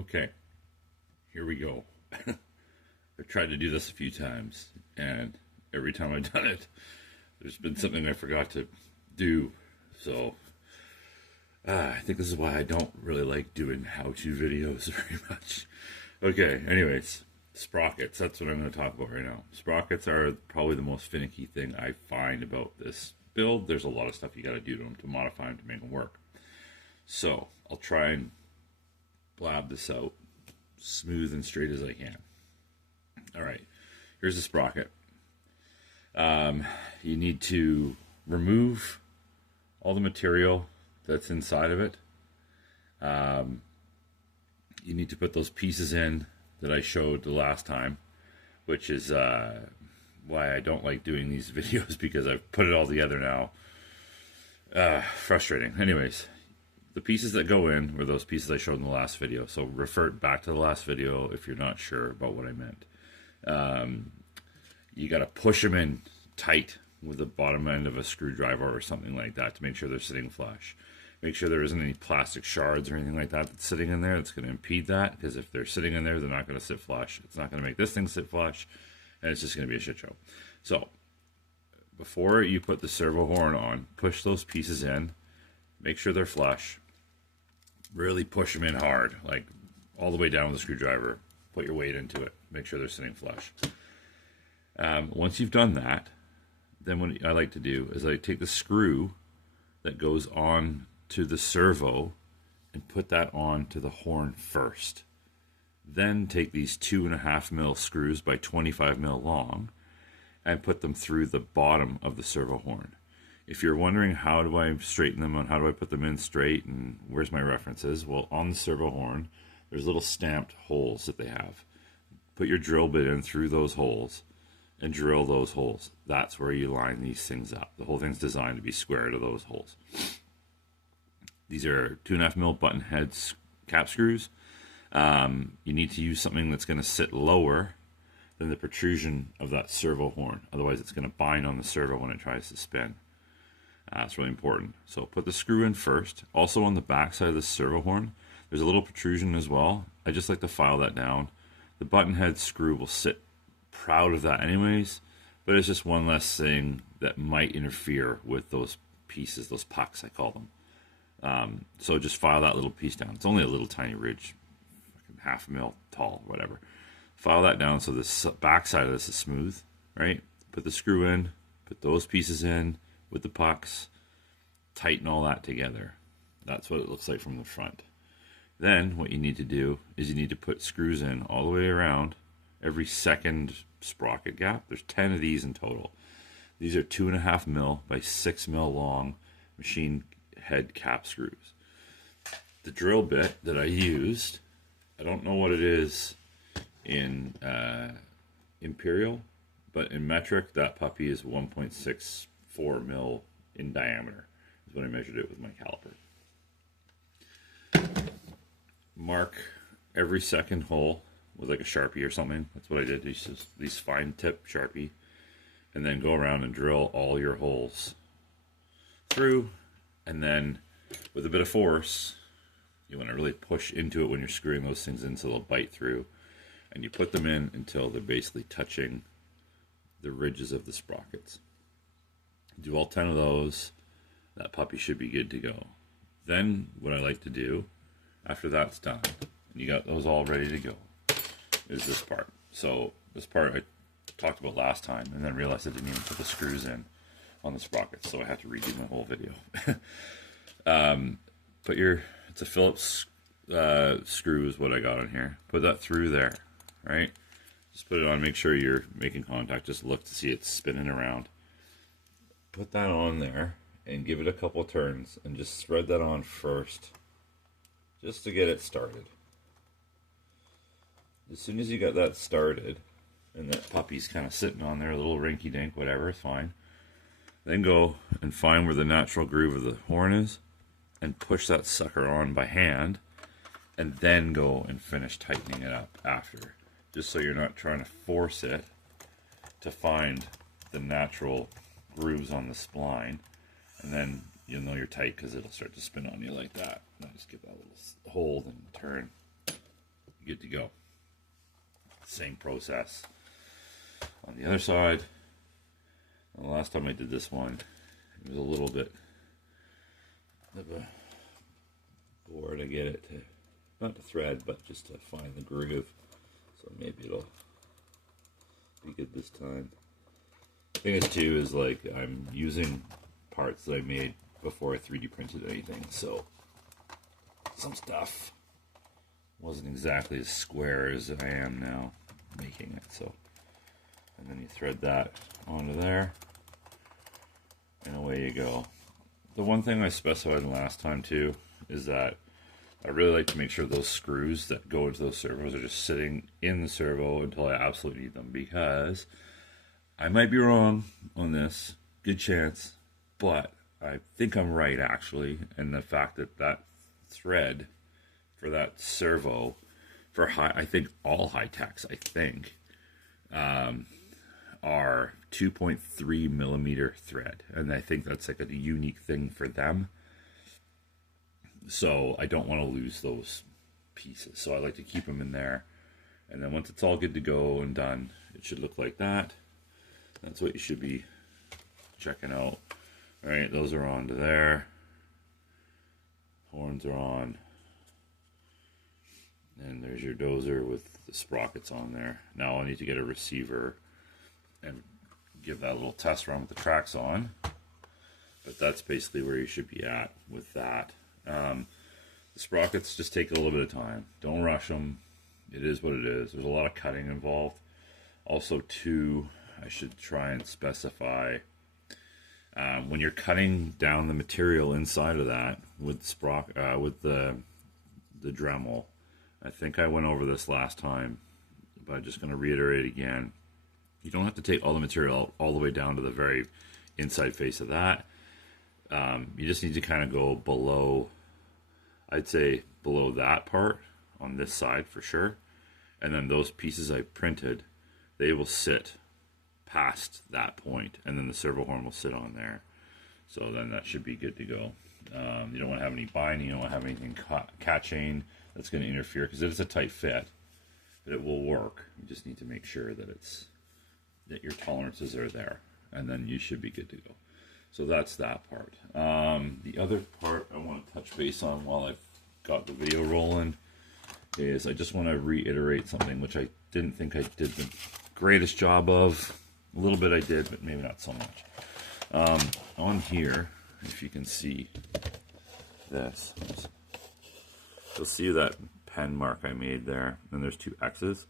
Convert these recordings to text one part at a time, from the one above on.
Okay, here we go. I've tried to do this a few times, and every time I've done it, there's been something I forgot to do. So, I think this is why I don't really like doing how-to videos very much. Okay, anyways, sprockets. That's what I'm going to talk about right now. Sprockets are probably the most finicky thing I find about this build. There's a lot of stuff you got to do to them to modify them to make them work. So, I'll try and blab this out smooth and straight as I can. All right, here's the sprocket. You need to remove all the material that's inside of it. You need to put those pieces in that I showed the last time, which is why I don't like doing these videos, because I've put it all together now. Frustrating. Anyways, the pieces that go in were those pieces I showed in the last video, so refer back to the last video if you're not sure about what I meant. You got to push them in tight with the bottom end of a screwdriver or something like that to make sure they're sitting flush. Make sure there isn't any plastic shards or anything like that that's sitting in there that's going to impede that, because if they're sitting in there, they're not going to sit flush. It's not going to make this thing sit flush, and it's just going to be a shit show. So, before you put the servo horn on, push those pieces in, make sure they're flush, really push them in hard, like all the way down with the screwdriver, put your weight into it, make sure they're sitting flush. Once you've done that, then what I like to do is I take the screw that goes on to the servo and put that on to the horn first. Then take these 2.5 mil screws by 25 mil long and put them through the bottom of the servo horn. If you're wondering how do I straighten them and how do I put them in straight and where's my references, well, on the servo horn, there's little stamped holes that they have. Put your drill bit in through those holes and drill those holes. That's where you line these things up. The whole thing's designed to be square to those holes. These are 2.5 mil button head cap screws. You need to use something that's going to sit lower than the protrusion of that servo horn. Otherwise, it's going to bind on the servo when it tries to spin. That's really important. So put the screw in first. Also on the back side of the servo horn, there's a little protrusion as well. I just like to file that down. The button head screw will sit proud of that anyways, but it's just one less thing that might interfere with those pieces, those pucks I call them. So just file that little piece down. It's only a little tiny ridge, like 0.5 mil tall, whatever. File that down so this back side of this is smooth, right? Put the screw in, put those pieces in with the pucks, tighten all that together. That's what it looks like from the front. Then what you need to do is you need to put screws in all the way around every second sprocket gap. There's 10 of these in total. These are 2.5 mil by 6 mil long machine head cap screws. The drill bit that I used, I don't know what it is in imperial, but in metric, that puppy is 1.64 mil in diameter, is what I measured it with my caliper. Mark every second hole with like a Sharpie or something. That's what I did. These fine tip Sharpie, and then go around and drill all your holes through, and then with a bit of force, you want to really push into it when you're screwing those things in so they'll bite through, and you put them in until they're basically touching the ridges of the sprockets. Do all 10 of those, that puppy should be good to go. Then what I like to do after that's done, and you got those all ready to go, is this part. So this part I talked about last time and then realized I didn't even put the screws in on the sprockets, so I had to redo my whole video. It's a Phillips screw is what I got on here. Put that through there, right? Just put it on, make sure you're making contact, just look to see it spinning around. Put that on there and give it a couple turns and just thread that on first, just to get it started. As soon as you got that started, and that puppy's kind of sitting on there, a little rinky-dink, whatever, it's fine. Then go and find where the natural groove of the horn is, and push that sucker on by hand, and then go and finish tightening it up after. Just so you're not trying to force it to find the natural grooves on the spline, and then you'll know you're tight because it'll start to spin on you like that. And I just give that a little hold and turn. good to go. Same process on the other side. And the last time I did this one, it was a little bit of a bore to get it to, not to thread, but just to find the groove. So maybe it'll be good this time. The thing is too is like I'm using parts that I made before I 3D printed anything, so some stuff wasn't exactly as square as I am now making it. So, and then you thread that onto there, and away you go. The one thing I specified last time too is that I really like to make sure those screws that go into those servos are just sitting in the servo until I absolutely need them, because I might be wrong on this, good chance, but I think I'm right actually, and the fact that that thread for that servo for I think all high-techs, I think, are 2.3 millimeter thread, and I think that's like a unique thing for them. So I don't want to lose those pieces, so I like to keep them in there, and then once it's all good to go and done, it should look like that. That's what you should be checking out. All right, those are on to there. Horns are on. And there's your dozer with the sprockets on there. Now I'll need to get a receiver and give that a little test run with the tracks on. But that's basically where you should be at with that. The sprockets just take a little bit of time. Don't rush them. It is what it is. There's a lot of cutting involved. Also, too, I should try and specify when you're cutting down the material inside of that with the Dremel. I think I went over this last time, but I'm just going to reiterate again. You don't have to take all the material all the way down to the very inside face of that. You just need to kind of go below, I'd say below that part on this side for sure. And then those pieces I printed, they will sit past that point, and then the servo horn will sit on there. So then that should be good to go. You don't want to have any binding, you don't want to have anything catching that's going to interfere, because it is a tight fit, but it will work. You just need to make sure that your tolerances are there, and then you should be good to go. So that's that part. The other part I want to touch base on while I've got the video rolling is I just want to reiterate something which I didn't think I did the greatest job of. A little bit I did, but maybe not so much. On here, if you can see this, you'll see that pen mark I made there, and there's two X's.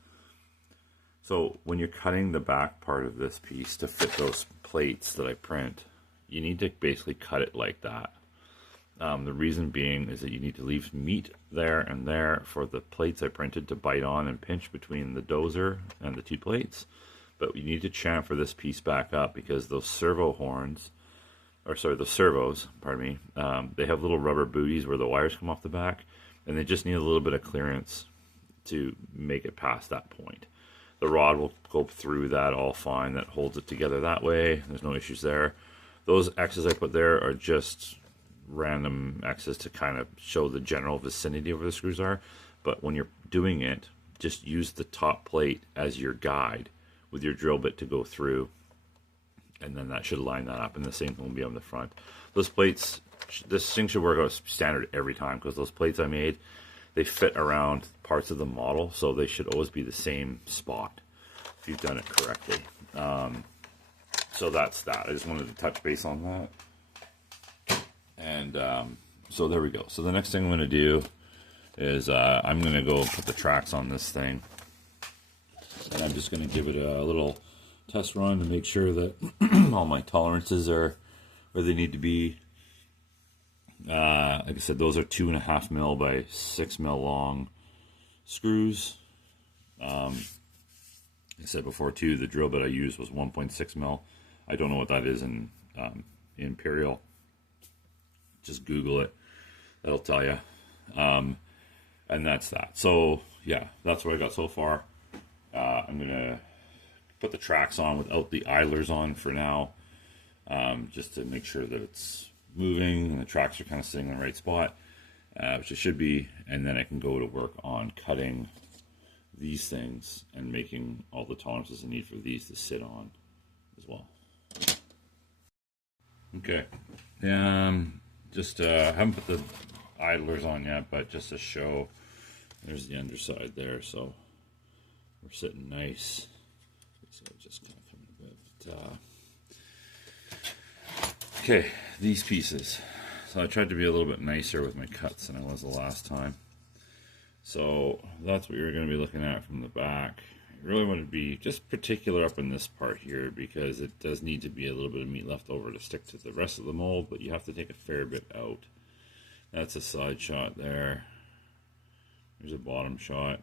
So when you're cutting the back part of this piece to fit those plates that I print, you need to basically cut it like that. The reason being is that you need to leave meat there and there for the plates I printed to bite on and pinch between the dozer and the two plates. But you need to chamfer this piece back up, because those servo horns, or sorry, the servos, pardon me, they have little rubber booties where the wires come off the back, and they just need a little bit of clearance to make it past that point. The rod will go through that all fine, that holds it together that way, there's no issues there. Those X's I put there are just random X's to kind of show the general vicinity of where the screws are, but when you're doing it, just use the top plate as your guide with your drill bit to go through, and then that should line that up, and the same thing will be on the front. Those plates, this thing should work out standard every time, because those plates I made, they fit around parts of the model, so they should always be the same spot if you've done it correctly. So that's that. I just wanted to touch base on that. And so there we go. So the next thing I'm going to do is I'm going to go put the tracks on this thing. And I'm just going to give it a little test run to make sure that all my tolerances are where they need to be. Like I said, those are 2.5 mil by 6 mil long screws. Like I said before too, the drill bit I used was 1.6 mil. I don't know what that is in Imperial. Just Google it. That'll tell you. And that's that. So yeah, that's what I got so far. I'm gonna put the tracks on without the idlers on for now, just to make sure that it's moving and the tracks are kind of sitting in the right spot, which it should be, and then I can go to work on cutting these things and making all the tolerances I need for these to sit on as well. Okay, just haven't put the idlers on yet, but just to show, there's the underside there, so we're sitting nice. So just kind of coming a bit. Okay, these pieces. So I tried to be a little bit nicer with my cuts than I was the last time. So that's what you're going to be looking at from the back. I really want to be just particular up in this part here, because it does need to be a little bit of meat left over to stick to the rest of the mold, but you have to take a fair bit out. That's a side shot there. There's a bottom shot.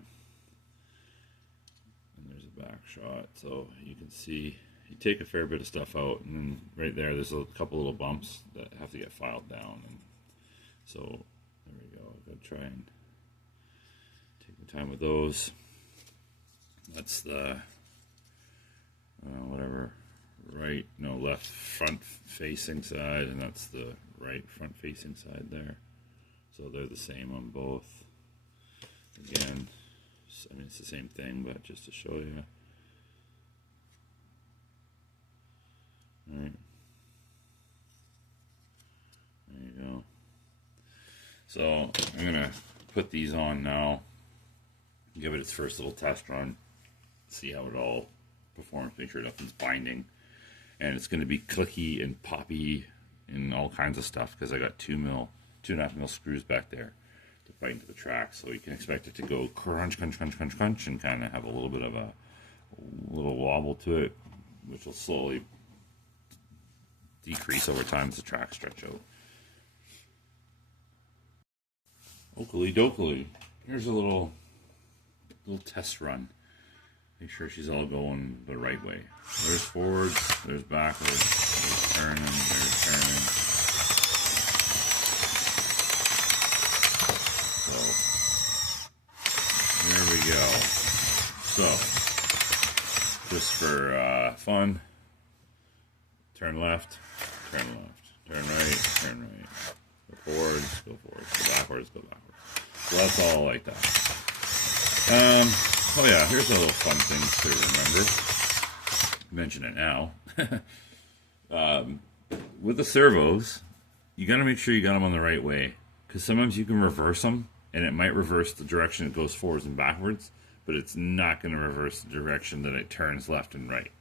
And there's a back shot. So you can see, you take a fair bit of stuff out, and then right there, there's a couple little bumps that have to get filed down. And so there we go. I'm going to try and take my time with those. That's the, left front facing side, and that's the right front facing side there. So they're the same on both. Again, I mean, it's the same thing, but just to show you. All right. There you go. So I'm gonna put these on now, give it its first little test run, see how it all performs, make sure nothing's binding. And it's going to be clicky and poppy and all kinds of stuff, because I got 2.5 mil screws back there to bite into the track. So you can expect it to go crunch, crunch, crunch, crunch, crunch, and kind of have a little bit of a little wobble to it, which will slowly decrease over time as the tracks stretch out. Oakley dokley. Here's a little test run. Make sure she's all going the right way. There's forwards, there's backwards, there's turning, there's turning. So, there we go. So, just for fun, turn left, turn left, turn right, turn right. Go forwards, go forwards, go backwards, go backwards. So that's all like that. Oh yeah, here's a little fun thing to remember. Mention it now. With the servos, you got to make sure you got them on the right way, because sometimes you can reverse them, and it might reverse the direction it goes forwards and backwards, but it's not going to reverse the direction that it turns left and right.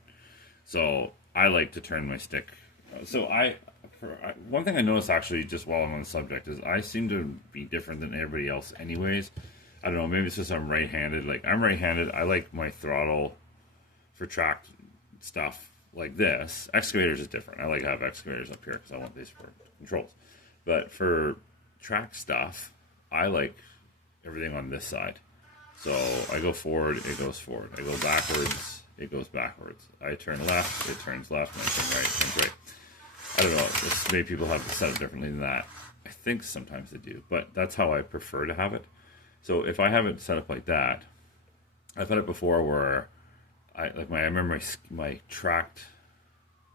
So I like to turn my stick. So one thing I noticed actually, just while I'm on the subject, is I seem to be different than everybody else anyways. I don't know, maybe it's just I'm right-handed. Like, I'm right-handed. I like my throttle for track stuff like this. Excavators is different. I like to have excavators up here because I want these for controls. But for track stuff, I like everything on this side. So I go forward, it goes forward. I go backwards, it goes backwards. I turn left, it turns left, and I turn right, it turns right. I don't know, maybe people have it set up differently than that. I think sometimes they do, but that's how I prefer to have it. So if I have it set up like that, I've had it before where I remember my tracked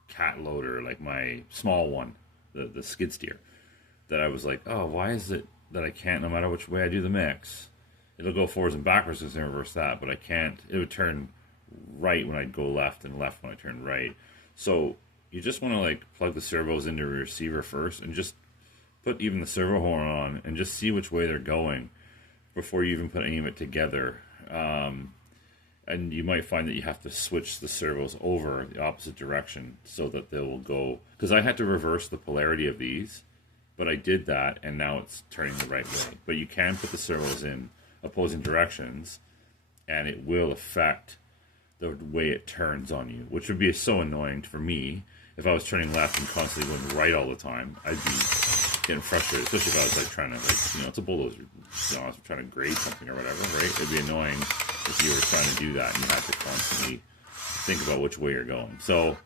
cat loader, like my small one, the skid steer, that I was like, oh, why is it that I can't, no matter which way I do the mix, it'll go forwards and backwards as I reverse that, but I can't, it would turn right when I'd go left and left when I turn right. So you just want to like plug the servos into a receiver first and just put even the servo horn on and just see which way they're going before you even put any of it together. And you might find that you have to switch the servos over the opposite direction so that they will go, because I had to reverse the polarity of these, but I did that and now it's turning the right way. But you can put the servos in opposing directions and it will affect the way it turns on you, which would be so annoying for me. If I was turning left and constantly going right all the time, I'd be getting frustrated, especially if I was like trying to, like, you know, it's a bulldozer, you know, I was trying to grade something or whatever, right? It'd be annoying if you were trying to do that and you had to constantly think about which way you're going. So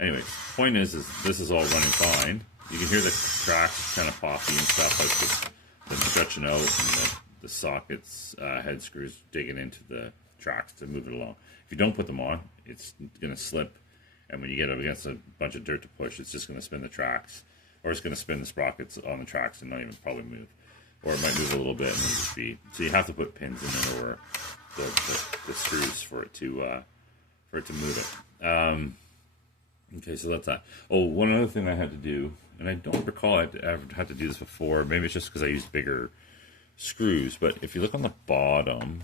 anyway, point is this is all running fine. You can hear the tracks kind of poppy and stuff, like them stretching out and the sockets, head screws digging into the tracks to move it along. If you don't put them on, it's going to slip, and when you get up against a bunch of dirt to push, it's just going to spin the tracks, or it's going to spin the sprockets on the tracks and not even probably move, or it might move a little bit and it'll just be. So you have to put pins in it or the screws for it to move it. Okay, so that's that. Oh, one other thing I had to do, and I don't recall I ever had to do this before. Maybe it's just because I used bigger screws. But if you look on the bottom,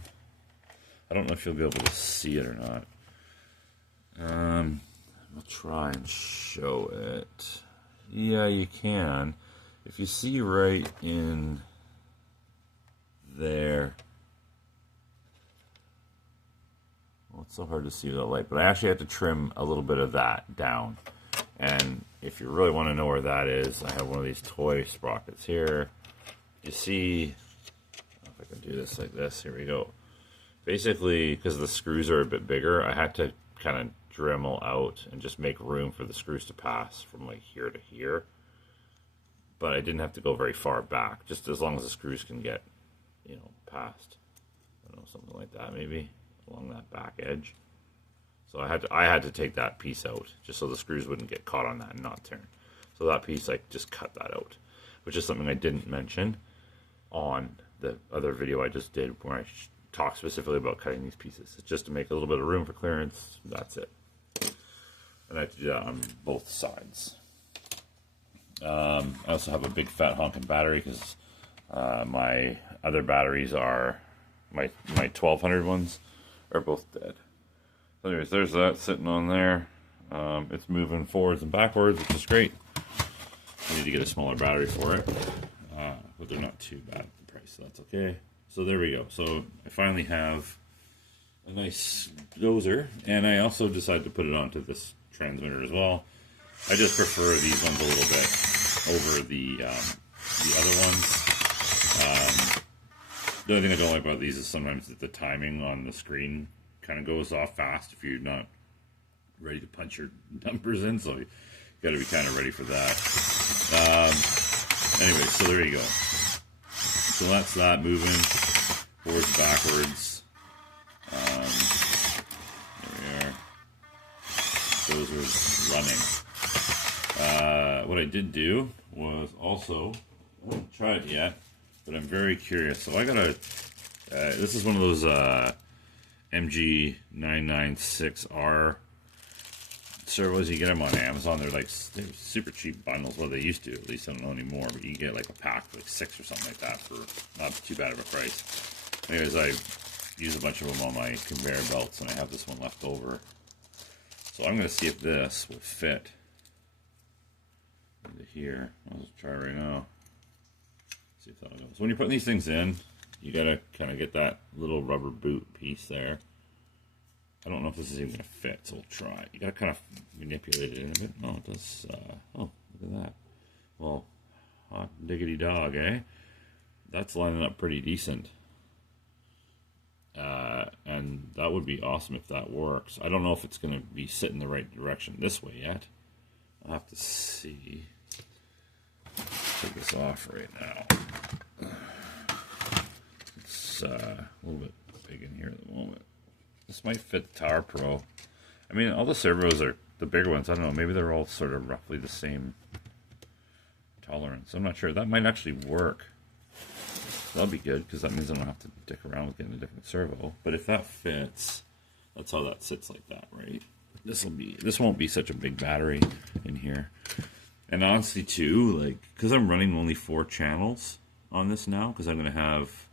I don't know if you'll be able to see it or not. I'll try and show it. Yeah, you can. If you see right in there. Well, it's so hard to see the light, but I actually have to trim a little bit of that down. And if you really want to know where that is, I have one of these toy sprockets here. You see, if I can do this like this, here we go. Basically, because the screws are a bit bigger, I had to kind of Dremel out and just make room for the screws to pass from like here to here. But I didn't have to go very far back, just as long as the screws can get, you know, past. I don't know, something like that maybe along that back edge. So I had to take that piece out just so the screws wouldn't get caught on that and not turn. So that piece, I just cut that out, which is something I didn't mention on the other video I just did where I talked specifically about cutting these pieces. It's just to make a little bit of room for clearance. That's it. And I have to do that on both sides. I also have a big fat honking battery because my other batteries are my 1200 ones are both dead. So anyways, there's that sitting on there. It's moving forwards and backwards, which is great. I need to get a smaller battery for it, but they're not too bad at the price, so that's okay. So there we go. So I finally have a nice dozer, and I also decided to put it onto this transmitter as well. I just prefer these ones a little bit over the other ones. The only thing I don't like about these is sometimes that the timing on the screen kind of goes off fast if you're not ready to punch your numbers in, so you got to be kind of ready for that. Anyway, so there you go. So that's that moving forwards, backwards. There we are. Those are running. What I did do was also, I haven't tried it yet, but I'm very curious. So I got a, this is one of those MG996R servos. You get them on Amazon. They're super cheap bundles. Well, they used to, at least. I don't know anymore, but you can get like a pack of like 6 or something like that for not too bad of a price. Anyways, I use a bunch of them on my conveyor belts, and I have this one left over. So I'm going to see if this will fit into here. I'll just try right now. See if that goes. So when you're putting these things in, you got to kind of get that little rubber boot piece there. I don't know if this is even going to fit, so we'll try. You got to kind of manipulate it in a bit. Oh, it does. Oh, look at that. Well, hot diggity dog, eh? That's lining up pretty decent. And that would be awesome if that works. I don't know if it's going to be sitting the right direction this way yet. I'll have to see. Take this off right now. It's a little bit big in here at the moment. This might fit the Tower Pro. I mean, all the servos are the bigger ones. I don't know. Maybe they're all sort of roughly the same tolerance. I'm not sure. That might actually work. That'll be good because that means I don't have to dick around with getting a different servo. But if that fits, that's how that sits like that, right? This won't be such a big battery in here. And honestly, too, like, because I'm running only 4 channels on this now, because I'm going to have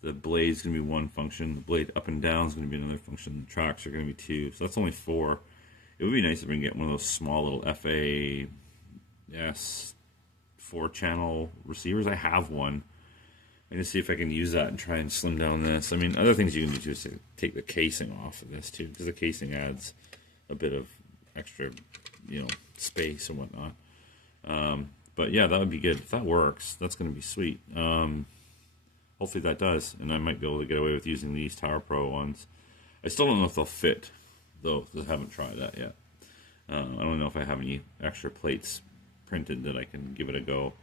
the blade's going to be one function, the blade up and down is going to be another function, the tracks are going to be 2, so that's only 4. It would be nice if we can get one of those small little FAS 4-channel receivers. I have one. I'm going to see if I can use that and try and slim down this. I mean, other things you can do too is to take the casing off of this too, because the casing adds a bit of extra, you know, space and whatnot. But yeah, that would be good. If that works, that's going to be sweet. Hopefully that does, and I might be able to get away with using these Tower Pro ones. I still don't know if they'll fit, though, because I haven't tried that yet. I don't know if I have any extra plates printed that I can give it a go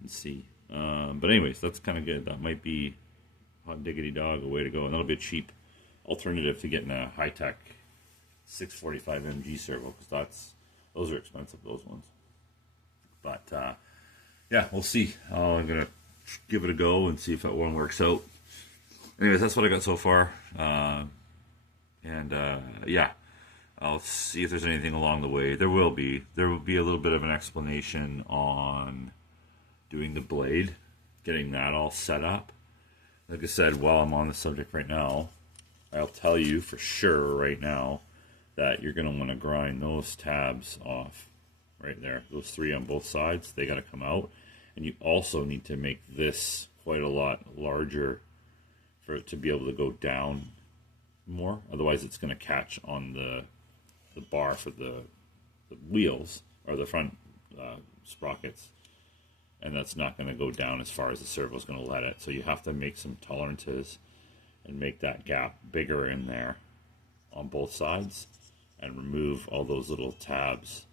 and see. But anyways, that's kind of good. That might be hot diggity dog, a way to go, and that'll be a cheap alternative to getting a high-tech 645 MG servo, because those are expensive, those ones. But yeah, we'll see. I'm gonna give it a go and see if that one works out. anyways, that's what I got so far. Yeah, I'll see if there's anything along the way. There will be. There will be a little bit of an explanation on doing the blade, getting that all set up. Like I said, while I'm on the subject right now, I'll tell you for sure right now that you're going to want to grind those tabs off right there. Those three on both sides, they got to come out. And you also need to make this quite a lot larger for it to be able to go down more. Otherwise, it's going to catch on the bar for the wheels or the front sprockets. And that's not going to go down as far as the servo is going to let it. So you have to make some tolerances and make that gap bigger in there on both sides and remove all those little tabs,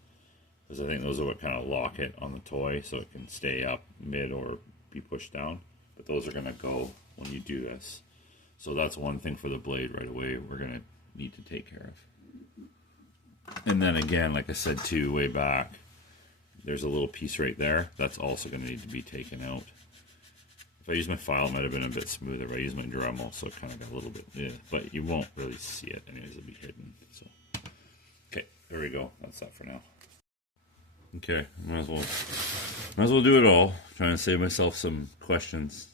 because I think those are what kind of lock it on the toy so it can stay up mid or be pushed down. But those are going to go when you do this. So that's one thing for the blade right away we're going to need to take care of. And then again, like I said too, way back, there's a little piece right there that's also going to need to be taken out. If I use my file, it might have been a bit smoother. If I use my Dremel, so it kind of got a little bit, but you won't really see it. Anyways, it'll be hidden. So, okay, there we go. That's that for now. Okay, might as well do it all. Trying to save myself some questions.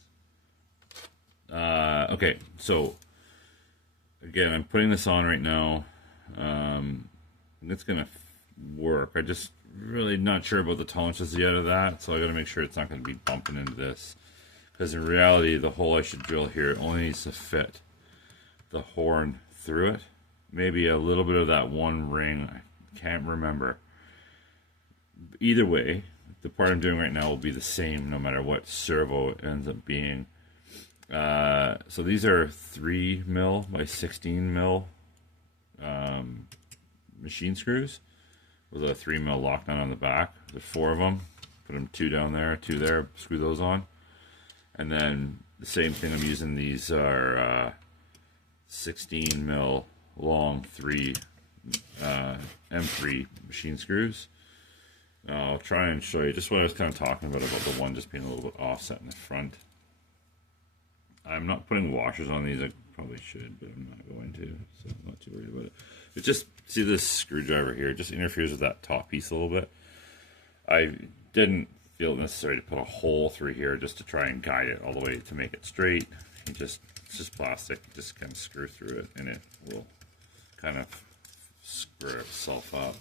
Okay, so again, I'm putting this on right now. It's gonna work. I just really not sure about the tolerances yet of that, so I got to make sure it's not going to be bumping into this. Because in reality, the hole I should drill here only needs to fit the horn through it. Maybe a little bit of that one ring. I can't remember. Either way, the part I'm doing right now will be the same no matter what servo it ends up being. So these are 3 mil by 16 mil machine screws with a 3 mil lock nut on the back. There's 4 of them. Put them 2 down there, 2 there. Screw those on. And then the same thing I'm using. These are 16 mil long 3 M3 machine screws. I'll try and show you just what I was kind of talking about the one just being a little bit offset in the front. I'm not putting washers on these. I probably should, but I'm not going to, so I'm not too worried about it. But just see this screwdriver here. It just interferes with that top piece a little bit. I didn't feel necessary to put a hole through here just to try and guide it all the way to make it straight. It's just plastic. Just kind of screw through it, and it will kind of square itself up.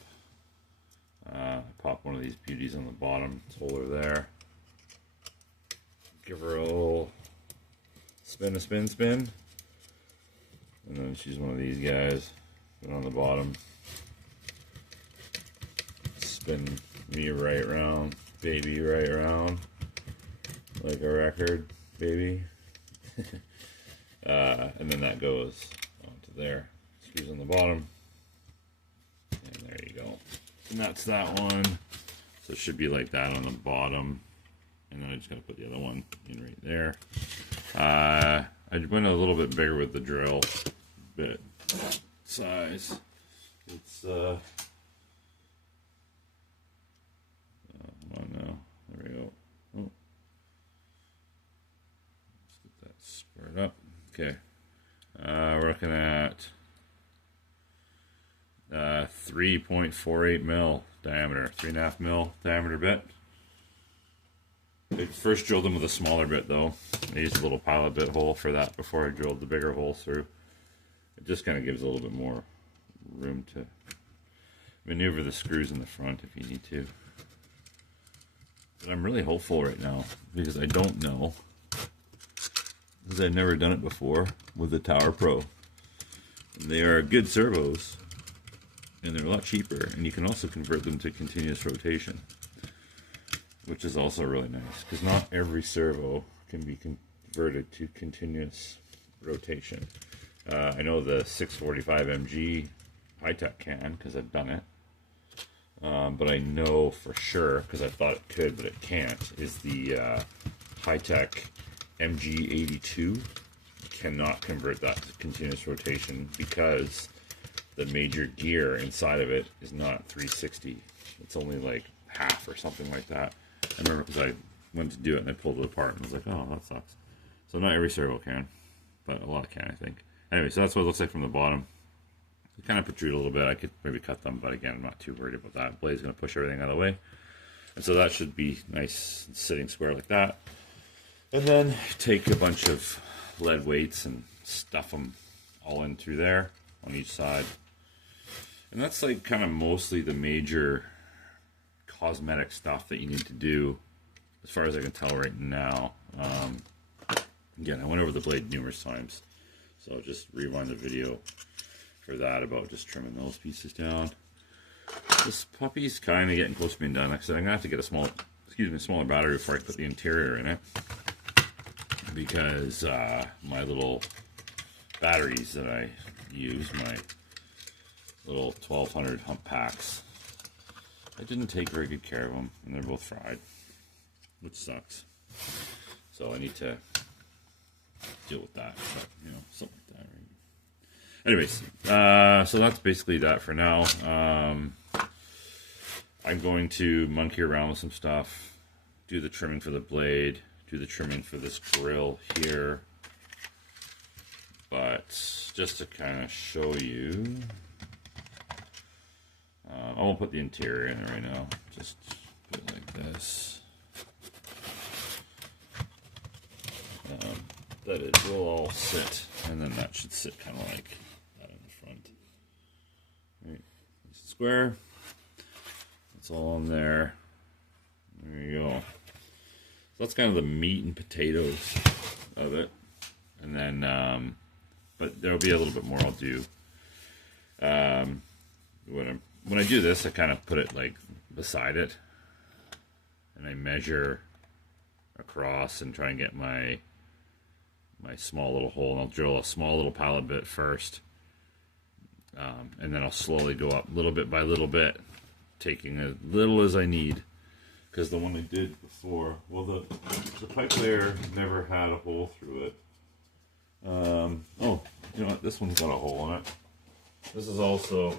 Pop one of these beauties on the bottom. Hold her there. Give her a little spin, and then she's one of these guys. Put on the bottom. Spin me right around, baby, right around, like a record, baby. And then that goes onto there. Screws on the bottom, and there you go. And that's that one. So it should be like that on the bottom. And then I just gotta put the other one in right there. I went a little bit bigger with the drill bit size. It's come on now. There we go. Oh. Let's get that squared up. Okay. We're looking at 3.48 mil diameter, 3.5 mil diameter bit. I first drilled them with a smaller bit though. I used a little pilot bit hole for that before I drilled the bigger hole through. It just kind of gives a little bit more room to maneuver the screws in the front if you need to. But I'm really hopeful right now because I don't know, because I've never done it before with the Tower Pro. And they are good servos, and they're a lot cheaper, and you can also convert them to continuous rotation, which is also really nice because not every servo can be converted to continuous rotation. I know the 645 MG high-tech can because I've done it, but I know for sure, because I thought it could but it can't, is the high-tech MG82 cannot convert that to continuous rotation because the major gear inside of it is not 360. It's only like half or something like that. I remember because I went to do it and I pulled it apart and was like, oh, that sucks. So not every servo can. but a lot can, I think. Anyway, so that's what it looks like from the bottom. They kind of protrude a little bit. I could maybe cut them, but again, I'm not too worried about that. Blade's going to push everything out of the way. And so that should be nice sitting square like that. And then take a bunch of lead weights and stuff them all in through there on each side. And that's like kind of mostly the major cosmetic stuff that you need to do as far as I can tell right now. Again, I went over the blade numerous times, so I'll just rewind the video for that about just trimming those pieces down. This puppy's kind of getting close to being done. Like I said, I'm gonna have to get a smaller battery before I put the interior in it, because my little batteries that I use, my little 1200 hump packs, I didn't take very good care of them, and they're both fried, which sucks. So I need to deal with that, but, you know, something like that, right? Anyways, so that's basically that for now. I'm going to monkey around with some stuff, do the trimming for the blade, do the trimming for this grill here. But just to kind of show you, I won't put the interior in there right now. Just put it like this. That it will all sit, and then that should sit kind of like that in the front. Right, nice and square. It's all on there. There you go. So that's kind of the meat and potatoes of it. And then, but there'll be a little bit more I'll do. When I do this, I kind of put it like beside it, and I measure across and try and get my small little hole, and I'll drill a small little pallet bit first, and then I'll slowly go up little bit by little bit, taking as little as I need, because the one I did before, well, the pipe layer never had a hole through it. Oh, you know what, this one's got a hole in it. This is also,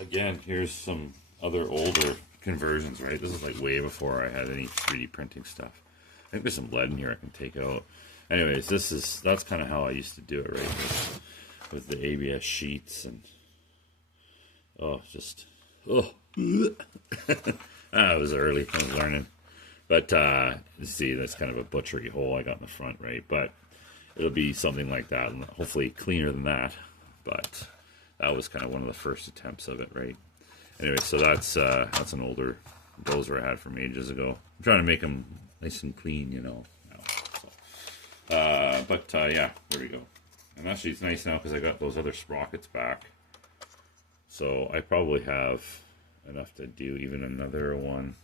again, here's some other older conversions, right? This is like way before I had any 3D printing stuff. I think there's some lead in here I can take out. Anyways, that's kind of how I used to do it, right? With the ABS sheets and it was early. I was learning, but you see, that's kind of a butchery hole I got in the front, right? But it'll be something like that, and hopefully cleaner than that. But that was kind of one of the first attempts of it, right? Anyway, so that's an older Dozer I had from ages ago. I'm trying to make them nice and clean, you know. Yeah, there we go. And actually, it's nice now because I got those other sprockets back. So I probably have enough to do even another one.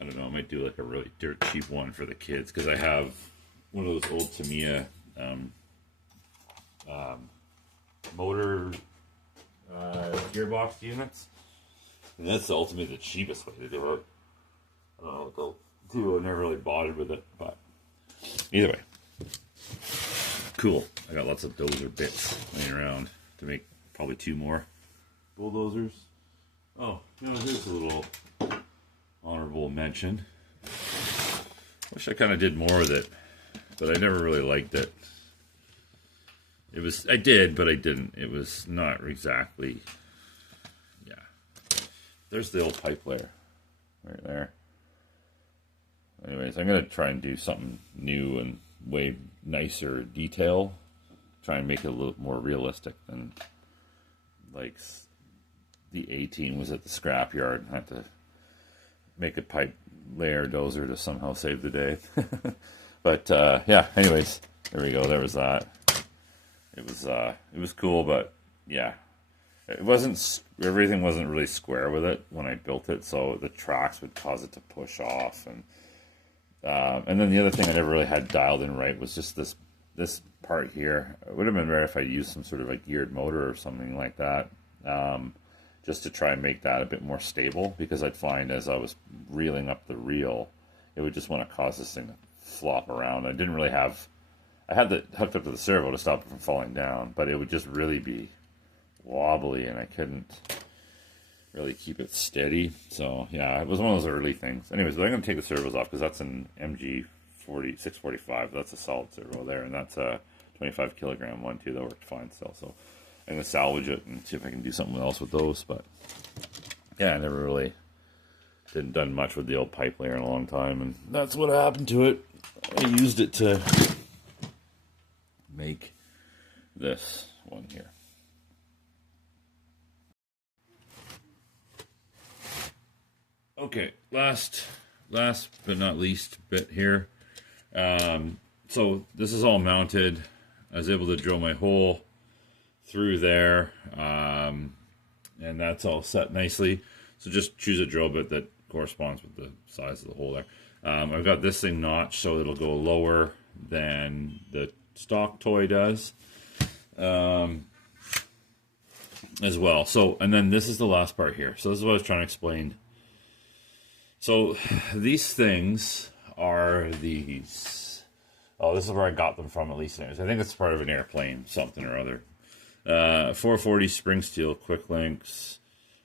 I don't know, I might do like a really dirt cheap one for the kids, because I have one of those old Tamiya motor gearbox units. And that's ultimately the cheapest way to do it. I don't know what they'll do. I never really bothered with it, but either way. Cool. I got lots of Dozer bits laying around to make probably 2 more bulldozers. Oh, you know, here's a little honorable mention. Wish I kind of did more with it, but I never really liked it. I did, but I didn't. It was not exactly, yeah. There's the old pipe layer right there. Anyways, I'm going to try and do something new and way nicer detail. Try and make it a little more realistic than like the A-Team was at the scrapyard and had to make a pipe layer dozer to somehow save the day. But yeah, anyways, there we go. There was that. It was cool, but yeah, everything wasn't really square with it when I built it, so the tracks would cause it to push off, and then the other thing I never really had dialed in right was just this part here. It would have been better if I used some sort of a geared motor or something like that, just to try and make that a bit more stable, because I'd find as I was reeling up the reel, it would just want to cause this thing to flop around. I had it hooked up to the servo to stop it from falling down, but it would just really be wobbly, and I couldn't really keep it steady. So yeah, it was one of those early things. Anyways, but I'm going to take the servos off because that's an MG 645. That's a solid servo there, and that's a 25 kilogram one too. That worked fine still. So I'm gonna salvage it and see if I can do something else with those. But yeah, I never really done much with the old pipe layer in a long time, and that's what happened to it. I used it to make this one here. Okay, last but not least bit here. So this is all mounted. I was able to drill my hole through there, and that's all set nicely. So just choose a drill bit that corresponds with the size of the hole there. I've got this thing notched so it'll go lower than the stock toy does, as well. So, and then this is the last part here. So this is what I was trying to explain. So these things are these. Oh, this is where I got them from, at least. I think it's part of an airplane, something or other. 440 spring steel quick links.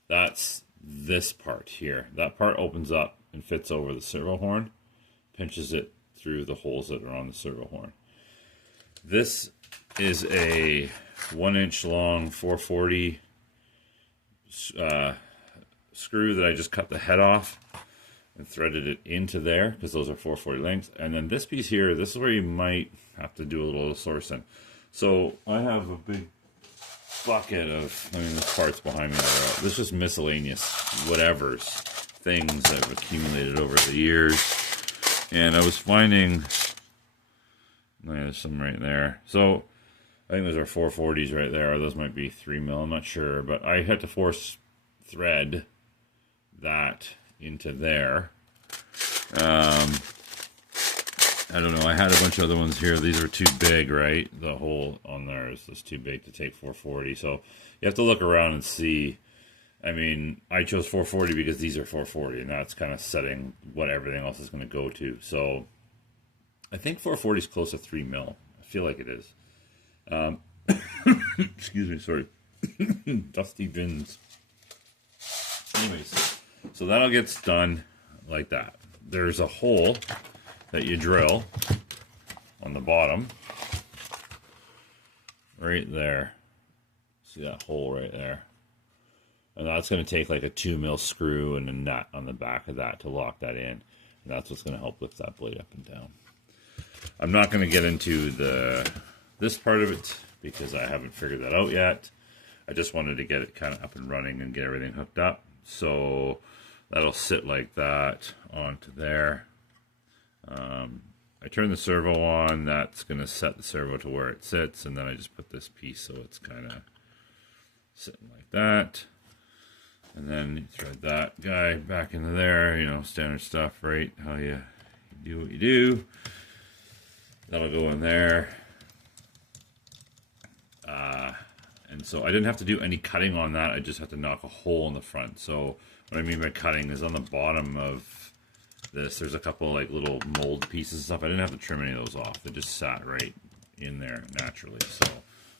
That's this part here. That part opens up and fits over the servo horn, pinches it through the holes that are on the servo horn. This is a 1-inch long 440 screw that I just cut the head off and threaded it into there, because those are 440 lengths. And then this piece here, this is where you might have to do a little sourcing. So I have a big bucket of, I mean, there's parts behind me. This is miscellaneous whatevers, things that have accumulated over the years. And I was finding, oh yeah, there's some right there. So I think those are 440s right there, or those might be 3 mil, I'm not sure. But I had to force thread that into there. I don't know, I had a bunch of other ones here. These are too big, right? The hole on there is just too big to take 440. So you have to look around and see. I mean, I chose 440 because these are 440, and that's kind of setting what everything else is going to go to. So I think 440 is close to 3 mil. I feel like it is. Excuse me, sorry. Dusty bins. Anyways, so that all gets done like that. There's a hole that you drill on the bottom, right there. See that hole right there? And that's going to take like a 2 mil screw and a nut on the back of that to lock that in. And that's what's going to help lift that blade up and down. I'm not going to get into this part of it because I haven't figured that out yet. I just wanted to get it kind of up and running and get everything hooked up. So that'll sit like that onto there. I turn the servo on. That's going to set the servo to where it sits. And then I just put this piece so it's kind of sitting like that. And then you thread that guy back into there. You know, standard stuff, right? How you do what you do. That'll go in there. And so I didn't have to do any cutting on that. I just had to knock a hole in the front. So what I mean by cutting is on the bottom of this, there's a couple like little mold pieces and stuff. I didn't have to trim any of those off. They just sat right in there naturally. So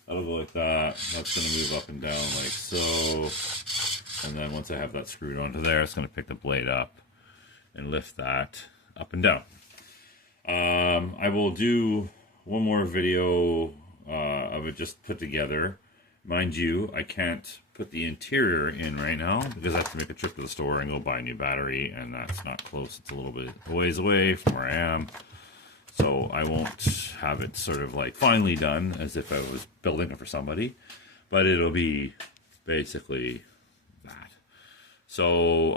that'll go like that. That's going to move up and down like so. And then once I have that screwed onto there, it's going to pick the blade up and lift that up and down. I will do one more video of it just put together. Mind you, I can't put the interior in right now because I have to make a trip to the store and go buy a new battery, and that's not close. It's a little bit a ways away from where I am. So I won't have it sort of like finally done as if I was building it for somebody, but it'll be basically that. So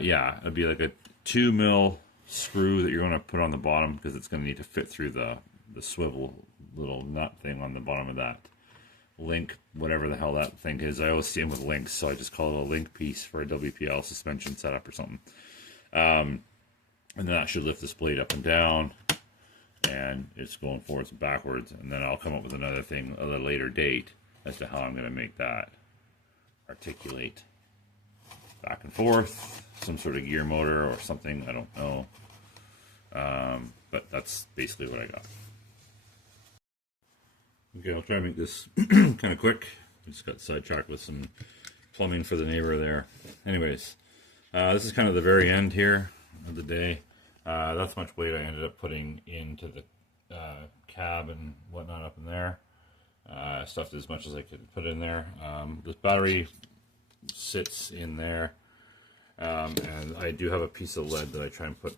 yeah, it'll be like a 2 mil screw that you're going to put on the bottom because it's going to need to fit through the swivel little nut thing on the bottom of that link, whatever the hell that thing is. I always see them with links, so I just call it a link piece for a WPL suspension setup or something. And then that should lift this blade up and down, and it's going forwards and backwards. And then I'll come up with another thing at a later date as to how I'm going to make that articulate back and forth, some sort of gear motor or something, I don't know. But that's basically what I got. Okay, I'll try to make this kind of quick. I just got sidetracked with some plumbing for the neighbor there. Anyways, this is kind of the very end here of the day. That's how much weight I ended up putting into the cab and whatnot up in there. Stuffed as much as I could put in there. This battery sits in there, and I do have a piece of lead that I try and put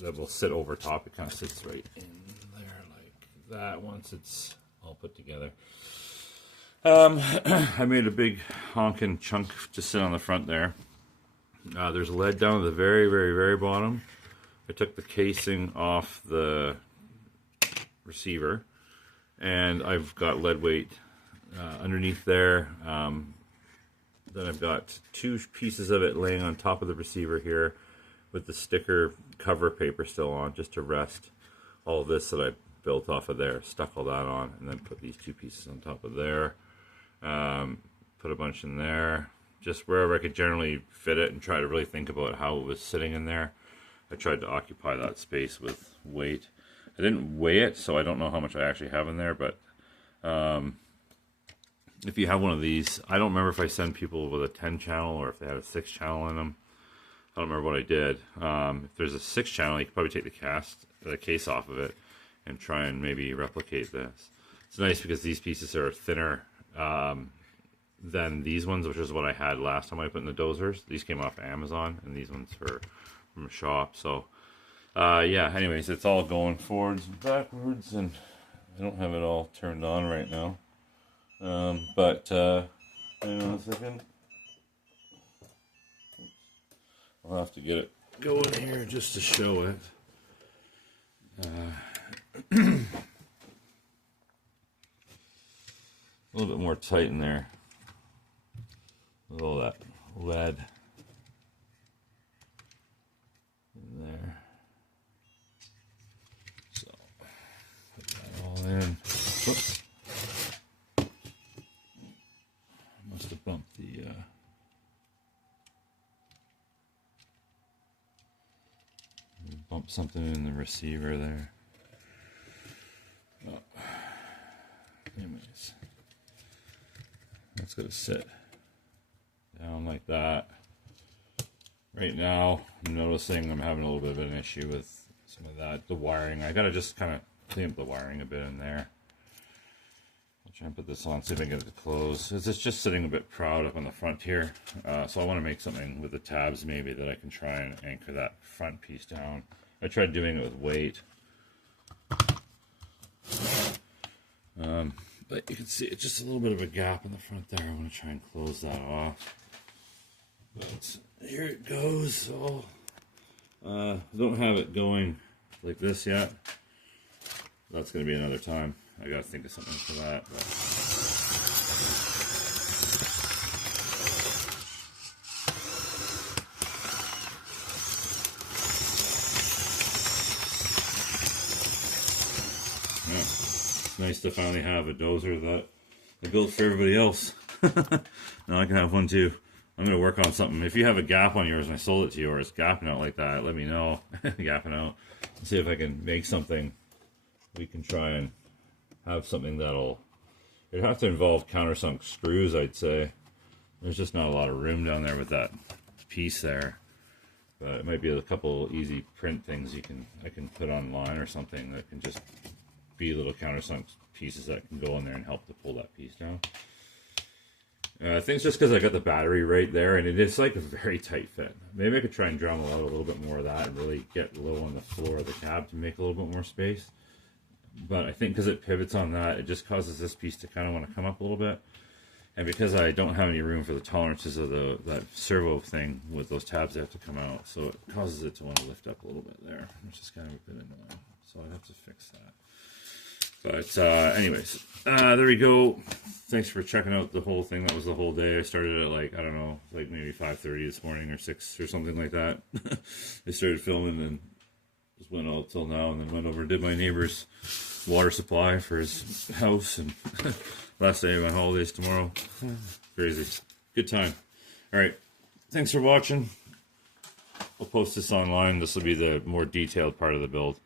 that will sit over top. It kind of sits right in there like that once it's all put together. I made a big honking chunk to sit on the front there. There's lead down at the very, very, very bottom. I took the casing off the receiver, and I've got lead weight underneath there. Then I've got two pieces of it laying on top of the receiver here with the sticker cover paper still on, just to rest all of this that I built off of there. Stuck all that on, and then put these two pieces on top of there. Put a bunch in there, just wherever I could generally fit it, and try to really think about how it was sitting in there. I tried to occupy that space with weight. I didn't weigh it, so I don't know how much I actually have in there, but if you have one of these, I don't remember if I send people with a 10 channel or if they had a 6 channel in them. I don't remember what I did. If there's a 6 channel, you could probably take the case off of it and try and maybe replicate this. It's nice because these pieces are thinner than these ones, which is what I had last time I put in the Dozers. These came off Amazon, and these ones are from a shop. So yeah, anyways, it's all going forwards and backwards, and I don't have it all turned on right now. But hang on a second. I'll have to get it going here just to show it. A little bit more tight in there. With all that lead in there. So put that all in. Whoops. Must have bumped the bumped something in the receiver there. Oh. Anyways, that's gonna sit down like that. Right now, I'm noticing I'm having a little bit of an issue with some of that. The wiring, I gotta just kind of clean up the wiring a bit in there. I'll try and put this on, see if I can get it to close. It's just sitting a bit proud up on the front here. So I want to make something with the tabs maybe that I can try and anchor that front piece down. I tried doing it with weight. But you can see it's just a little bit of a gap in the front there. I want to try and close that off. But here it goes. So don't have it going like this yet. That's going to be another time. I got to think of something for that. Yeah. It's nice to finally have a Dozer that I built for everybody else. Now I can have one too. I'm going to work on something. If you have a gap on yours and I sold it to you, or it's gapping out like that, let me know. Gapping out. See if I can make something. We can try and have something that'll... It'd have to involve countersunk screws, I'd say. There's just not a lot of room down there with that piece there. But it might be a couple easy print things I can put online or something that can just be little countersunk pieces that can go in there and help to pull that piece down. I think it's just because I got the battery right there, and it is like a very tight fit. Maybe I could try and drum out a little bit more of that and really get low on the floor of the cab to make a little bit more space. But I think because it pivots on that, it just causes this piece to kind of want to come up a little bit. And because I don't have any room for the tolerances of that servo thing with those tabs that have to come out, so it causes it to want to lift up a little bit there, which is kind of a bit annoying. So I'd have to fix that. But anyways, there we go. Thanks for checking out the whole thing. That was the whole day. I started at like, I don't know, like maybe 5:30 this morning or 6 or something like that. I started filming and just went all till now, and then went over and did my neighbor's water supply for his house, and last day of my holidays tomorrow. Crazy. Good time. All right. Thanks for watching. I'll post this online. This will be the more detailed part of the build.